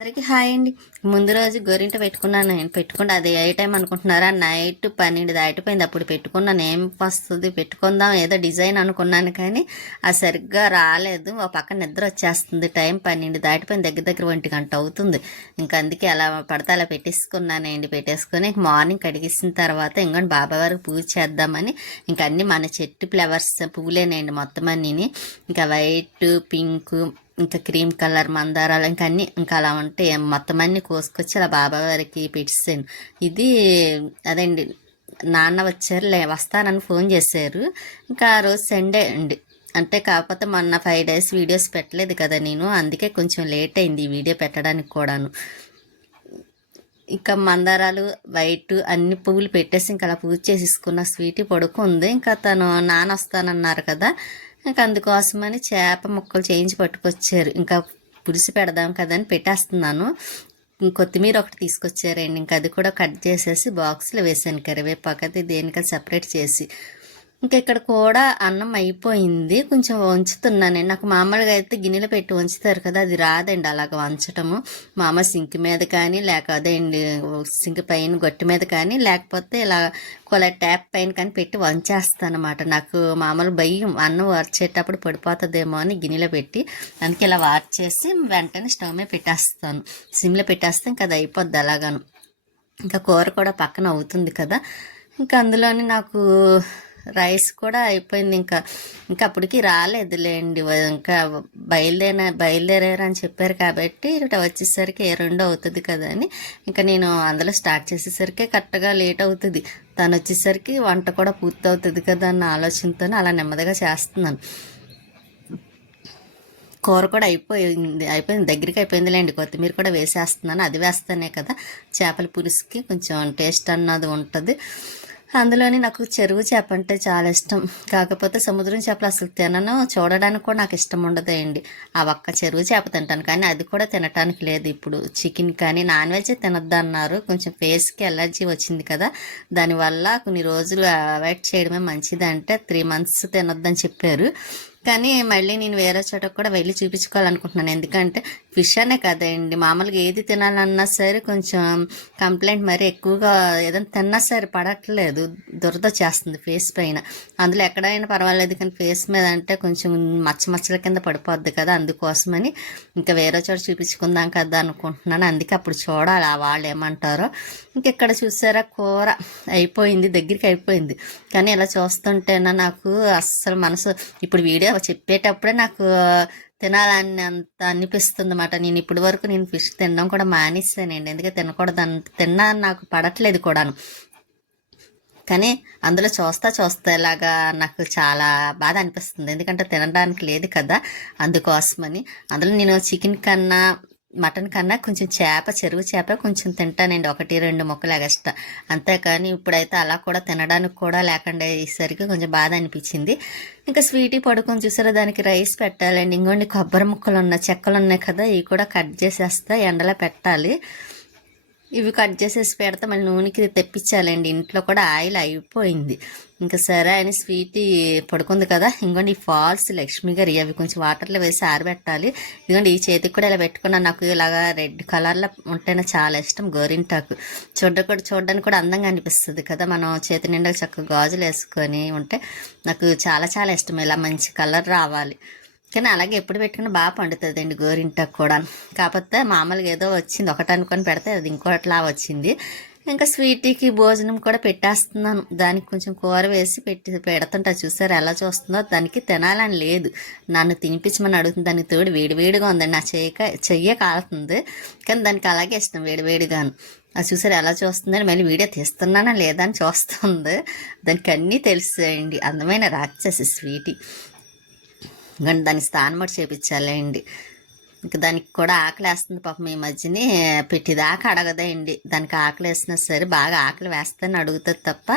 అందరికి హాయ్ అండి. ముందు రోజు గోరింట పెట్టుకున్నాను. నేను పెట్టుకుంటే అది ఏ టైం అనుకుంటున్నారా? నైట్ పన్నెండు దాటిపోయింది. అప్పుడు పెట్టుకున్నాను. ఏం వస్తుంది? పెట్టుకుందాం. ఏదో డిజైన్ అనుకున్నాను కానీ అది సరిగ్గా రాలేదు. ఒక పక్క నిద్ర వచ్చేస్తుంది. టైం పన్నెండు దాటిపోయింది. దగ్గర దగ్గర ఒంటి గంట అవుతుంది. ఇంకా అందుకే అలా పడితే అలా పెట్టేసుకున్నానండి పెట్టేసుకుని మార్నింగ్ కడిగేసిన తర్వాత ఇంకొని బాబా వారికి పూజ చేద్దామని ఇంకా అన్ని మన చెట్టు ఫ్లవర్స్ పువ్వులేనండి మొత్తం అన్నీని. ఇంకా వైట్ పింక్ ఇంకా క్రీమ్ కలర్ మందారాలు ఇంకా అన్ని ఇంకా అలా ఉంటే మొత్తం అన్ని కోసుకొచ్చి అలా బాబా గారికి పెట్టేసాను. ఇది అదండి నాన్న వచ్చారు లే వస్తానని ఫోన్ చేశారు. ఇంకా ఆ రోజు సండే అండి. అంటే కాకపోతే మొన్న ఫైవ్ డేస్ వీడియోస్ పెట్టలేదు కదా నేను అందుకే కొంచెం లేట్ అయింది ఈ వీడియో పెట్టడానికి కూడాను. ఇంకా మందారాలు వైట్ అన్ని పువ్వులు పెట్టేసి ఇంకా అలా పూజ చేసేసుకున్న స్వీట్ పడుకుంది. ఇంకా తను నాన్న వస్తానన్నారు కదా ఇంకా అందుకోసమని చేప ముక్కలు చేయించి పట్టుకొచ్చారు. ఇంకా పులుసు పెడదాం కదా అని పెట్టేస్తున్నాను. కొత్తిమీర ఒకటి తీసుకొచ్చారండి. ఇంకా అది కూడా కట్ చేసేసి బాక్స్లో వేసాను. కరివేపాకు అది దేనికది సపరేట్ చేసి. ఇంకా ఇక్కడ కూడా అన్నం అయిపోయింది. కొంచెం వంచుతున్నాను నాకు మామూలుగా అయితే గిన్నెలో పెట్టి వంచుతారు కదా అది రాదండి అలాగ వంచటము. మామ సింక్ మీద కానీ లేక అదేండి సింక్ పైన గొట్టి మీద కానీ లేకపోతే ఇలా కొల ట్యాప్ పైన కానీ పెట్టి వంచేస్తాను నాకు మామూలు భయం. అన్నం వార్చేటప్పుడు పడిపోతుందేమో అని గిన్నెలో పెట్టి అందుకే ఇలా వార్చేసి వెంటనే స్టవ్ మీద పెట్టేస్తాను. సిమ్లో పెట్టేస్తే ఇంకా అది అయిపోద్ది అలాగను. ఇంకా కూర కూడా పక్కన అవుతుంది కదా. ఇంకా అందులోనే నాకు రైస్ కూడా అయిపోయింది ఇంకా. ఇంకా అప్పటికి రాలేదులేండి. ఇంకా బయలుదేర బయలుదేరారని చెప్పారు కాబట్టి ఇటు వచ్చేసరికి ఏ రెండు అవుతుంది కదా అని ఇంకా నేను అందులో స్టార్ట్ చేసేసరికి కరెక్ట్గా లేట్ అవుతుంది. తను వచ్చేసరికి వంట కూడా పూర్తి అవుతుంది కదా అన్న ఆలోచనతో అలా నెమ్మదిగా చేస్తున్నాను. కూర కూడా అయిపోయింది అయిపోయింది దగ్గరికి అయిపోయిందిలేండి. కొత్తిమీర కూడా వేసేస్తున్నాను. అది వేస్తానే కదా. చేపల పులుసుకి కొంచెం టేస్ట్ అన్నది ఉంటుంది. అందులోని నాకు చెరువు చేప అంటే చాలా ఇష్టం. కాకపోతే సముద్రం చేపలు అసలు తినను. చూడడానికి కూడా నాకు ఇష్టం ఉండదండి. ఆ ఒక్క చెరువు చేప తింటాను కానీ అది కూడా తినటానికి లేదు ఇప్పుడు. చికెన్ కానీ నాన్ వెజ్ తినద్దు అన్నారు కొంచెం ఫేస్కి ఎలర్జీ వచ్చింది కదా. దానివల్ల కొన్ని రోజులు అవాయిడ్ చేయడమే మంచిది అంటే త్రీ మంత్స్ తినొద్దని చెప్పారు. కానీ మళ్ళీ నేను వేరే చోట కూడా వెళ్ళి చూపించుకోవాలనుకుంటున్నాను. ఎందుకంటే ఫిష్ అనే కదండి. మామూలుగా ఏది తినాలన్నా సరే కొంచెం కంప్లైంట్ మరి ఎక్కువగా ఏదైనా తిన్నా సరే పడట్లేదు. దురద చేస్తుంది ఫేస్ పైన. అందులో ఎక్కడైనా పర్వాలేదు కానీ ఫేస్ మీద అంటే కొంచెం మచ్చ మచ్చల కింద పడిపోద్ది కదా అందుకోసమని ఇంకా వేరే చోట చూపించుకుందాం కదా అనుకుంటున్నాను. అందుకే అప్పుడు చూడాలి ఆ వాళ్ళు ఏమంటారో. ఇంకెక్కడ చూసారా కూర అయిపోయింది దగ్గరికి అయిపోయింది. కానీ ఇలా చూస్తుంటేనా నాకు అస్సలు మనసు ఇప్పుడు వీడియో చెప్పేటప్పుడే నాకు తినాలని అంత అనిపిస్తుంది అన్నమాట నేను ఇప్పటి వరకు నేను ఫిష్ తినడం కూడా మానేసానండి. ఎందుకంటే తినకూడదు అంత తిన్నా నాకు పడట్లేదు కూడాను. కానీ అందులో చూస్తా చూస్తా ఇలాగా నాకు చాలా బాధ అనిపిస్తుంది. ఎందుకంటే తినడానికి లేదు కదా అందుకోసమని. అందులో నేను చికెన్ కన్నా మటన్ కన్నా కొంచెం చేప చెరువు చేప కొంచెం తింటానండి. ఒకటి రెండు ముక్కలు ఎగస్ట్రా. అంతేకాని ఇప్పుడైతే అలా కూడా తినడానికి కూడా లేకుండా. అయ్యేసరికి కొంచెం బాధ అనిపించింది. ఇంకా స్వీటీ పడుకొని చూసారా దానికి రైస్ పెట్టాలండి. ఇంకోండి కొబ్బరి ముక్కలు ఉన్నాయి చెక్కలు ఉన్నాయి కదా ఇవి కూడా కట్ చేసేస్తా ఎండలో పెట్టాలి. ఇవి కట్ చేసేసి పెడితే మళ్ళీ నూనెకి తెప్పించాలండి. ఇంట్లో కూడా ఆయిల్ అయిపోయింది. ఇంకా సరే అని స్వీట్ పడుకుంది కదా. ఇంకోండి ఈ ఫాల్స్ లక్ష్మి గారి అవి కొంచెం వాటర్లో వేసి ఆరబెట్టాలి. ఇదిగోండి ఈ చేతికి కూడా ఇలా పెట్టుకున్నా నాకు ఇలాగా రెడ్ కలర్లో ఉంటేనే చాలా ఇష్టం గోరింటాకు. చూడ కూడా చూడడానికి కూడా అందంగా అనిపిస్తుంది కదా. మనం చేతి నిండా చక్కగా గాజులు వేసుకొని ఉంటే నాకు చాలా చాలా ఇష్టం. ఇలా మంచి కలర్ రావాలి. కానీ అలాగే ఎప్పుడు పెట్టుకుని బాగా పండుతుంది అండి గోరింటకు కూడా. కాకపోతే మామూలుగా ఏదో వచ్చింది ఒకటి అనుకొని పెడితే అది ఇంకోటిలా వచ్చింది. ఇంకా స్వీట్కి భోజనం కూడా పెట్టేస్తున్నాను. దానికి కొంచెం కూర వేసి పెట్టి పెడుతుంటా. చూసారు ఎలా చూస్తుందో? దానికి తినాలని లేదు. నన్ను తినిపించమని అడుగుతుంది. దానికి తోడు వేడివేడిగా ఉందండి. నా చెయ్యక చెయ్య కాలుతుంది. కానీ దానికి అలాగే ఇష్టం వేడివేడిగాను అది చూసారు ఎలా చూస్తుందని మళ్ళీ వీడియో తీస్తున్నానా లేదా అని చూస్తుంది. దానికి అన్నీ తెలుసాయండి అందమైన రాక్షసి స్వీటీ. ఇంకా దాని స్థానం కూడా చేపించాలండి. ఇంకా దానికి కూడా ఆకలి వేస్తుంది పాపం ఈ మధ్యని పెట్టిదాకా అడగదండి. దానికి ఆకలి వేసినా సరే బాగా ఆకలి వేస్తానని అడుగుతుంది తప్ప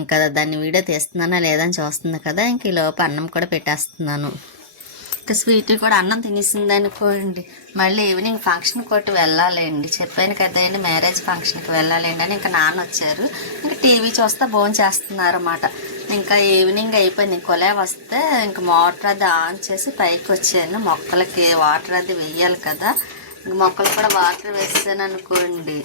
ఇంకా దాన్ని వీడియో తీస్తున్నానా లేదని చూస్తుంది కదా ఇంక ఈ లోపు అన్నం కూడా పెట్టేస్తున్నాను. ఇంకా స్వీట్ కూడా అన్నం తినేసింది అనుకోండి మళ్ళీ ఈవినింగ్ ఫంక్షన్ కొట్టి వెళ్ళాలండి. చెప్పాను కదండి మ్యారేజ్ ఫంక్షన్కి వెళ్ళాలండి అని ఇంకా నాన్న వచ్చారు. ఇంకా టీవీ చూస్తే భోజనం చేస్తున్నారు అన్నమాట. ఇంకా ఈవినింగ్ అయిపోయింది. కొలే వస్తే ఇంకా మోటార్ అది ఆన్ చేసి పైకి వచ్చాను మొక్కలకి వాటర్ అది వెయ్యాలి కదా. ఇంక మొక్కలు కూడా వాటర్ వేసాను అనుకోండి.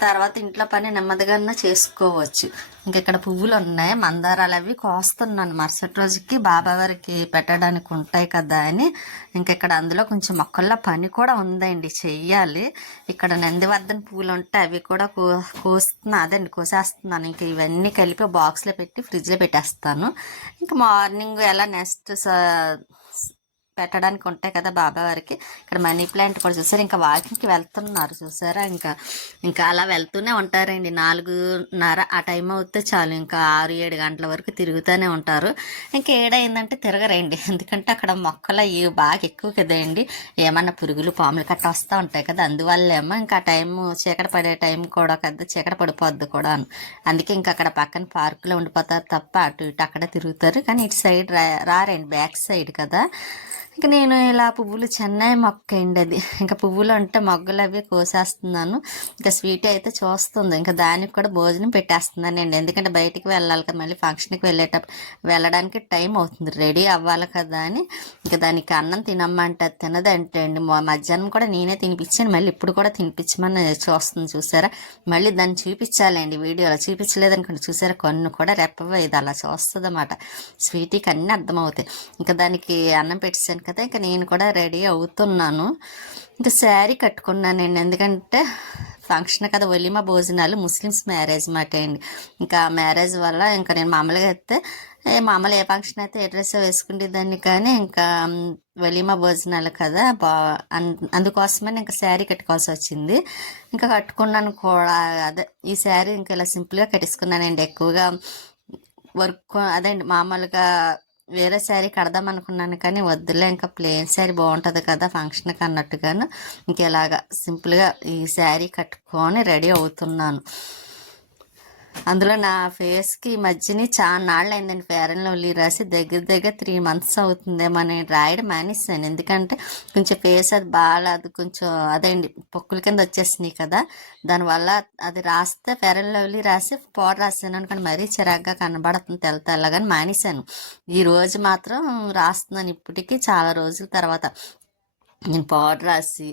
తర్వాత ఇంట్లో పని నెమ్మదిగా చేసుకోవచ్చు. ఇంక ఇక్కడ పువ్వులు ఉన్నాయి మందారాలు అవి కోస్తున్నాను. మరుసటి రోజుకి బాబా వారికి పెట్టడానికి ఉంటాయి కదా అని. ఇంక ఇక్కడ అందులో కొంచెం మొక్కల్లో పని కూడా ఉందండి చెయ్యాలి. ఇక్కడ నందివర్ధన పువ్వులు ఉంటాయి అవి కూడా కో కోస్తున్నా అదండి కోసేస్తున్నాను. ఇంక ఇవన్నీ కలిపి బాక్స్లో పెట్టి ఫ్రిడ్జ్లో పెట్టేస్తాను. ఇంక మార్నింగ్ ఎలా నెక్స్ట్ పెట్టడానికి ఉంటాయి కదా బాబా వారికి. ఇక్కడ మనీ ప్లాంట్ కూడా చూసారు? ఇంకా వాకింగ్కి వెళ్తున్నారు చూసారా? ఇంకా ఇంకా అలా వెళ్తూనే ఉంటారండి. నాలుగున్నర ఆ టైం అవుతే చాలు. ఇంకా ఆరు ఏడు గంటల వరకు తిరుగుతూనే ఉంటారు. ఇంకా ఏడైందంటే తిరగరండి. ఎందుకంటే అక్కడ మొక్కలు అవి బాగా ఎక్కువ కదండి ఏమన్నా పురుగులు పాములు కట్ట వస్తూ ఉంటాయి కదా. అందువల్లేమో ఇంకా ఆ టైం చీకటి పడే టైం కూడా కదా చీకటి పడిపోద్ది కూడా అందుకే ఇంకా అక్కడ పక్కన పార్కులో ఉండిపోతారు తప్ప అటు ఇటు అక్కడ తిరుగుతారు. కానీ ఇటు సైడ్ రా రారండి. బ్యాక్ సైడ్ కదా. ఇంకా నేను ఇలా పువ్వులు చెన్నై మొక్క అండి అది. ఇంకా పువ్వులు అంటే మొగ్గలు అవి కోసేస్తున్నాను. ఇంకా స్వీట్ అయితే చూస్తుంది. ఇంకా దానికి కూడా భోజనం పెట్టేస్తున్నానండి ఎందుకంటే బయటికి వెళ్ళాలి కదా మళ్ళీ ఫంక్షన్కి వెళ్ళేటప్పుడు వెళ్ళడానికి టైం అవుతుంది. రెడీ అవ్వాలి కదా అని ఇంకా దానికి అన్నం తినమ్మంటే తినదంటే అండి. మధ్యాహ్నం కూడా నేనే తినిపించాను. మళ్ళీ ఇప్పుడు కూడా తినిపించమని చూస్తుంది చూసారా? మళ్ళీ దాన్ని చూపించాలండి వీడియోలో చూపించలేదనుకోండి చూసారా? కన్ను కూడా రెప్పవేది అలా చూస్తుంది అన్నమాట స్వీటీకి అన్నీ అర్థమవుతాయి. ఇంకా దానికి అన్నం పెట్టేసాను కదా ఇంకా నేను కూడా రెడీ అవుతున్నాను. ఇంకా శారీ కట్టుకున్నానండి ఎందుకంటే ఫంక్షన్ కదా ఒలిమ భోజనాలు ముస్లిమ్స్ మ్యారేజ్ మాట అండి. ఇంకా మ్యారేజ్ వల్ల ఇంకా నేను మామూలుగా అయితే ఏ మామూలు ఏ ఫంక్షన్ అయితే ఏ డ్రెస్ వేసుకునేదాన్ని కానీ ఇంకా మ్, వలీమా భోజనాలు కదా బా అన్- అందుకోసమని ఇంకా శారీ కట్టుకోవాల్సి వచ్చింది. ఇంకా కట్టుకున్నాను కూడా అదే ఈ శారీ ఇంకా ఇలా సింపుల్గా కట్టేసుకున్నానండి. ఎక్కువగా వర్క్ అదేండి మామూలుగా వేరే శారీ కడదాం అనుకున్నాను కానీ వద్దులే ఇంకా ప్లెయిన్ శారీ బాగుంటుంది కదా ఫంక్షన్కి అన్నట్టుగాను. ఇంకెలాగా సింపుల్గా ఈ శారీ కట్టుకొని రెడీ అవుతున్నాను. అందులో నా ఫేస్కి ఈ మధ్యని చాలా నాళ్ళు అయిందండి ఫేర్ అండ్ లవ్లీ రాసి దగ్గర దగ్గర త్రీ మంత్స్ అవుతుందేమో నేను రాయడం మానేసాను ఎందుకంటే కొంచెం ఫేస్ అది బాగాలేదు అది కొంచెం అదేండి పొక్కుల కింద వచ్చేసినాయి కదా. దానివల్ల అది రాస్తే ఫేర్ అండ్ లవ్లీ రాసి పౌడర్ రాసాను అనుకోండి మరీ చిరాగ్గా కనబడుతుంది తెల్ల తెల్లగాని మానేశాను. ఈ రోజు మాత్రం రాస్తున్నాను ఇప్పటికీ చాలా రోజుల తర్వాత. నేను పౌడర్ రాసి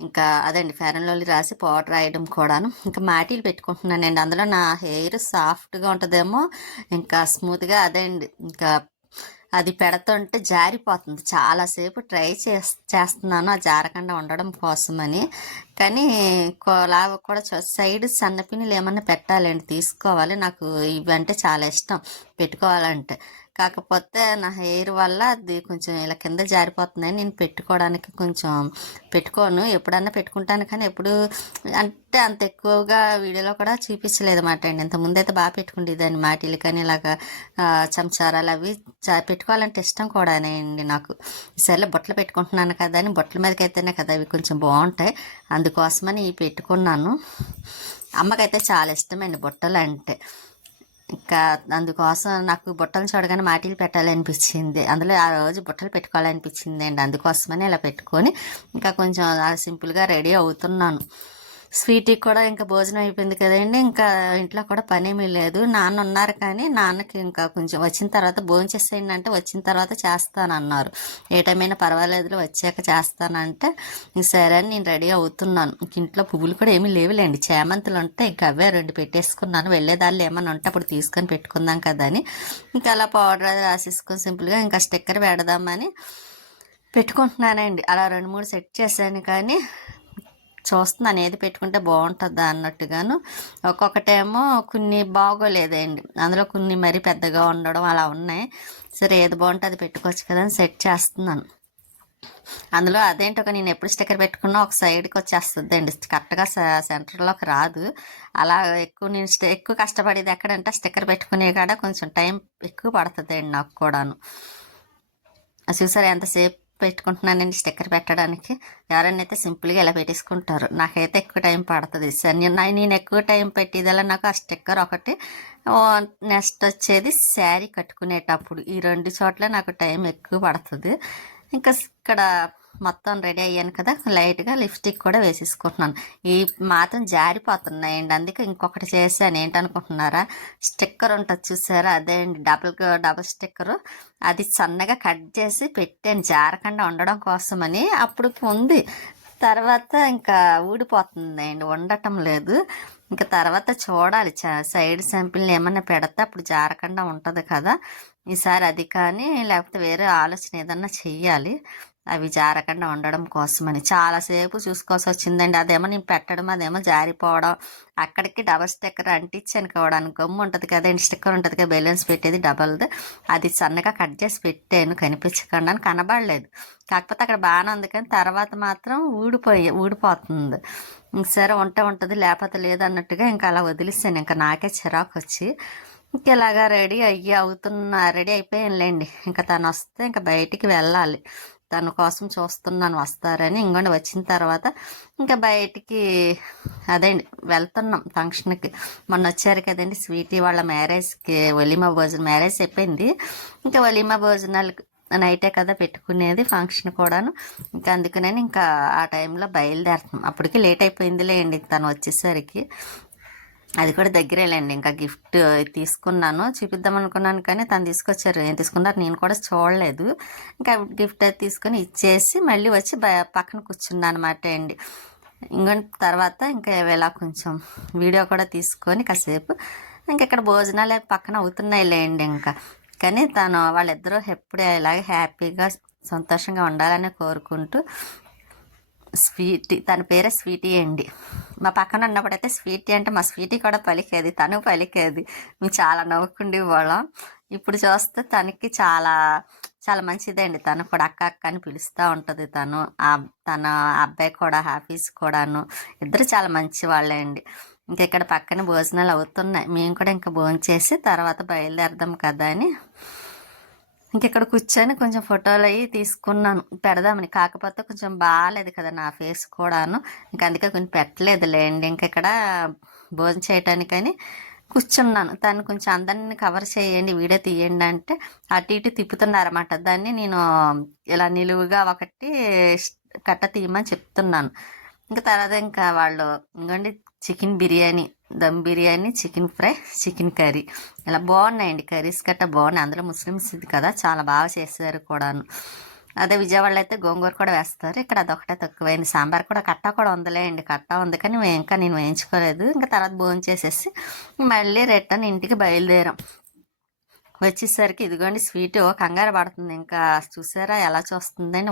ఇంకా అదండి ఫెయిర్ అండ్ రాసి పౌడర్ రాయడం కూడాను. ఇంకా మాటీలు పెట్టుకుంటున్నానండి. అందులో నా హెయిర్ సాఫ్ట్గా ఉంటుందేమో ఇంకా స్మూత్గా అదే అండి. ఇంకా అది పెడుతుంటే జారిపోతుంది. చాలాసేపు ట్రై చేస్ చేస్తున్నాను. ఆ జారకుండా ఉండడం కోసమని. కానీ లాగా కూడా సైడ్ సన్నపిన్నులు ఏమన్నా పెట్టాలండి తీసుకోవాలి. నాకు ఇవి అంటే చాలా ఇష్టం. పెట్టుకోవాలంటే. కాకపోతే నా హెయిర్ వల్ల అది కొంచెం ఇలా కింద జారిపోతుందని నేను పెట్టుకోవడానికి కొంచెం పెట్టుకోను. ఎప్పుడన్నా పెట్టుకుంటాను కానీ ఎప్పుడు అంటే అంత ఎక్కువగా వీడియోలో కూడా చూపించలేదు మాట అండి. ఇంతకుముందు అయితే బాగా పెట్టుకుండేదాన్ని. మాటిలు కానీ ఇలాగా చంచారాలు అవి పెట్టుకోవాలంటే ఇష్టం కూడానే అండి నాకు. సరేలే బొట్టలు పెట్టుకుంటున్నాను కదా అని బొట్టల మీదకి అయితేనే కదా అవి కొంచెం బాగుంటాయి. అందుకోసమని ఇవి పెట్టుకున్నాను. అమ్మకైతే చాలా ఇష్టమండి బుట్టలు అంటే ఇంకా అందుకోసం నాకు బుట్టలు చూడగానే మాటిలు పెట్టాలనిపించింది. అందులో ఆ రోజు బుట్టలు పెట్టుకోవాలనిపించింది అండి. అందుకోసమని ఇలా పెట్టుకొని ఇంకా కొంచెం సింపుల్గా రెడీ అవుతున్నాను. స్వీట్కి కూడా ఇంకా భోజనం అయిపోయింది కదండి ఇంకా ఇంట్లో కూడా పనేమీ లేదు. నాన్న ఉన్నారు కానీ నాన్నకి ఇంకా కొంచెం వచ్చిన తర్వాత భోజనం చేసేయండి అంటే వచ్చిన తర్వాత చేస్తానన్నారు. ఏ టైమైనా పర్వాలేదు వచ్చాక చేస్తానంటే ఇంక సరే అని నేను రెడీ అవుతున్నాను. ఇంక ఇంట్లో పువ్వులు కూడా ఏమీ లేవులేండి చేమంతులు ఉంటే ఇంకా అవే రెండు పెట్టేసుకున్నాను. వెళ్ళేదాళ్ళు ఏమన్నా ఉంటే అప్పుడు తీసుకొని పెట్టుకుందాం కదా అని. ఇంకా అలా పౌడర్ రాసేసుకొని సింపుల్గా ఇంకా స్టిక్కర్ పెడదామని పెట్టుకుంటున్నానండి. అలా రెండు మూడు సెట్ చేశాను కానీ చూస్తున్నాను ఏది పెట్టుకుంటే బాగుంటుందా అన్నట్టుగాను. ఒక్కొక్కటేమో కొన్ని బాగోలేదండి. అందులో కొన్ని మరీ పెద్దగా ఉండడం అలా ఉన్నాయి. సరే ఏది బాగుంటే అది పెట్టుకోవచ్చు కదా అని సెట్ చేస్తున్నాను. అందులో అదేంటో ఒక నేను ఎప్పుడు స్టిక్కర్ పెట్టుకున్నా ఒక సైడ్కి వచ్చేస్తుంది అండి కరెక్ట్గా సెంటర్లోకి రాదు. అలా ఎక్కువ నేను ఎక్కువ కష్టపడేది ఎక్కడంటే స్టిక్కర్ పెట్టుకునే కాడ కొంచెం టైం ఎక్కువ పడుతుంది అండి నాకు కూడాను. అది చూసారా ఎంతసేపు పెట్టుకుంటున్నానండి స్టిక్కర్ పెట్టడానికి. ఎవరైనా అయితే సింపుల్గా ఇలా పెట్టేసుకుంటారు. నాకైతే ఎక్కువ టైం పడుతుంది. సరే నేను నేను ఎక్కువ టైం పెట్టేదల్లా నాకు ఆ స్టిక్కర్ ఒకటి. నెక్స్ట్ వచ్చేది శారీ కట్టుకునేటప్పుడు. ఈ రెండు చోట్ల నాకు టైం ఎక్కువ పడుతుంది. ఇంకా ఇక్కడ మొత్తం రెడీ అయ్యాను కదా లైట్గా లిప్స్టిక్ కూడా వేసేసుకుంటున్నాను. ఈ మాత్రం జారిపోతున్నాయండి. అందుకే ఇంకొకటి చేశాను. ఏంటనుకుంటున్నారా? స్టిక్కర్ ఉంటుంది చూసారా? అదే అండి డబుల్ డబుల్ స్టిక్కర్. అది సన్నగా కట్ చేసి పెట్టాను. జారకుండా ఉండడం కోసమని. అప్పుడు ఉంది. తర్వాత ఇంకా ఊడిపోతుందండి. ఉండటం లేదు. ఇంకా తర్వాత చూడాలి. సైడ్ శాంపిల్ని ఏమన్నా పెడితే అప్పుడు జారకుండా ఉంటుంది కదా. ఈసారి అది కానీ లేకపోతే వేరే ఆలోచన ఏదన్నా చెయ్యాలి. అవి జారకుండా ఉండడం కోసమని. చాలాసేపు చూసుకోవాల్సి వచ్చిందండి. అదేమో నేను పెట్టడం అదేమో జారిపోవడం. అక్కడికి డబల్ స్టిక్కర్ అంటించాను కోవడానికి గమ్ము ఉంటుంది కదండి స్టిక్కర్ ఉంటుంది కదా బెలూన్స్ పెట్టేది డబల్ది. అది సన్నగా కట్ చేసి పెట్టాను కనిపించకుండా అని కనబడలేదు. కాకపోతే అక్కడ బాగానే ఉంది కానీ తర్వాత మాత్రం ఊడిపోయి ఊడిపోతుంది. సరే ఉంటే ఉంటుంది లేకపోతే లేదన్నట్టుగా ఇంకా అలా వదిలేసాను. ఇంకా నాకే చిరాకు వచ్చి ఇంక ఇలాగా రెడీ అయ్యి అవుతున్నా రెడీ అయిపోయానులేండి. ఇంకా తను వస్తే ఇంకా బయటికి వెళ్ళాలి. తన కోసం చూస్తున్నాను వస్తారని ఇంకొండి వచ్చిన తర్వాత ఇంకా బయటికి అదేండి వెళ్తున్నాం ఫంక్షన్కి. మొన్న వచ్చారు కదండి స్వీటీ వాళ్ళ మ్యారేజ్కి ఒలిమా భోజనం మ్యారేజ్ అయిపోయింది. ఇంకా ఒలిమా భోజనాలు నైటే కదా పెట్టుకునేది ఫంక్షన్ కూడాను. ఇంకా అందుకనే ఇంకా ఆ టైంలో బయలుదేరుతున్నాం. అప్పటికి లేట్ అయిపోయిందిలేండి తను వచ్చేసరికి. అది కూడా దగ్గరేలేండి. ఇంకా గిఫ్ట్ తీసుకున్నాను. చూపిద్దాం అనుకున్నాను కానీ తను తీసుకొచ్చారు. ఏం తీసుకున్నారు? నేను కూడా చూడలేదు. ఇంకా గిఫ్ట్ అది తీసుకొని ఇచ్చేసి మళ్ళీ వచ్చి పక్కన కూర్చున్నాను అనమాట అండి. ఇంకొక తర్వాత ఇంకా ఇలా కొంచెం వీడియో కూడా తీసుకొని కాసేపు ఇంకా ఇక్కడ భోజనాలు పక్కన అవుతున్నాయి లేండి ఇంకా. కానీ తను వాళ్ళిద్దరూ ఎప్పుడూ ఇలాగే హ్యాపీగా సంతోషంగా ఉండాలని కోరుకుంటూ స్వీటీ తన పేరే స్వీటీ అండి. మా పక్కన ఉన్నప్పుడైతే స్వీటీ అంటే మా స్వీటీ కూడా పలికేది తను పలికేది. మేము చాలా నవ్వుకుండే వాళ్ళం. ఇప్పుడు చూస్తే తనకి చాలా చాలా మంచిదండి తను కూడా అక్క అక్క అని పిలుస్తూ ఉంటుంది తను. ఆ తన అబ్బాయి కూడా హాఫీస్ కూడాను. ఇద్దరు చాలా మంచి వాళ్ళే అండి. ఇంకా ఇక్కడ పక్కన భోజనాలు అవుతున్నాయి. మేము కూడా ఇంకా భోజనం చేసి తర్వాత బయలుదేరదాం కదా అని ఇంకెక్కడ కూర్చొని కొంచెం ఫోటోలు అవి తీసుకున్నాను. పెడదామని. కాకపోతే కొంచెం బాగాలేదు కదా నా ఫేస్ కూడాను. ఇంకా అందుకే కొంచెం పెట్టలేదులేండి ఇంక ఇక్కడ భోజనం చేయటానికని కూర్చున్నాను. తను కొంచెం అందరిని కవర్ చేయండి వీడియో తీయండి అంటే అటు ఇటు తిప్పుతున్నారన్నమాట. దాన్ని నేను ఇలా నిలువుగా ఒకటి కట్ట తీయమని చెప్తున్నాను. ఇంకా తర్వాత ఇంకా వాళ్ళు ఇంకోండి chicken biryani dum biryani chicken fry chicken curry. ఇలా బాగున్నాయండి కర్రీస్ గట్ట బాగున్నాయి. అందులో ముస్లిమ్స్ ఇది కదా చాలా బాగా చేశారు కూడాను. అదే విజయవాడలో అయితే గోంగూర కూడా వేస్తారు. ఇక్కడ అదొకటే తక్కువైంది. సాంబార్ కూడా కట్ట కూడా ఉందిలే అండి కట్ట ఉంది కానీ ఇంకా నేను వేయించుకోలేదు. ఇంకా తర్వాత భోజనం చేసేసి మళ్ళీ రిటర్న్ ఇంటికి బయలుదేరాం. వచ్చేసరికి ఇదిగోండి స్వీట్ కంగారు పడుతుంది. ఇంకా చూసారా ఎలా చూస్తుందని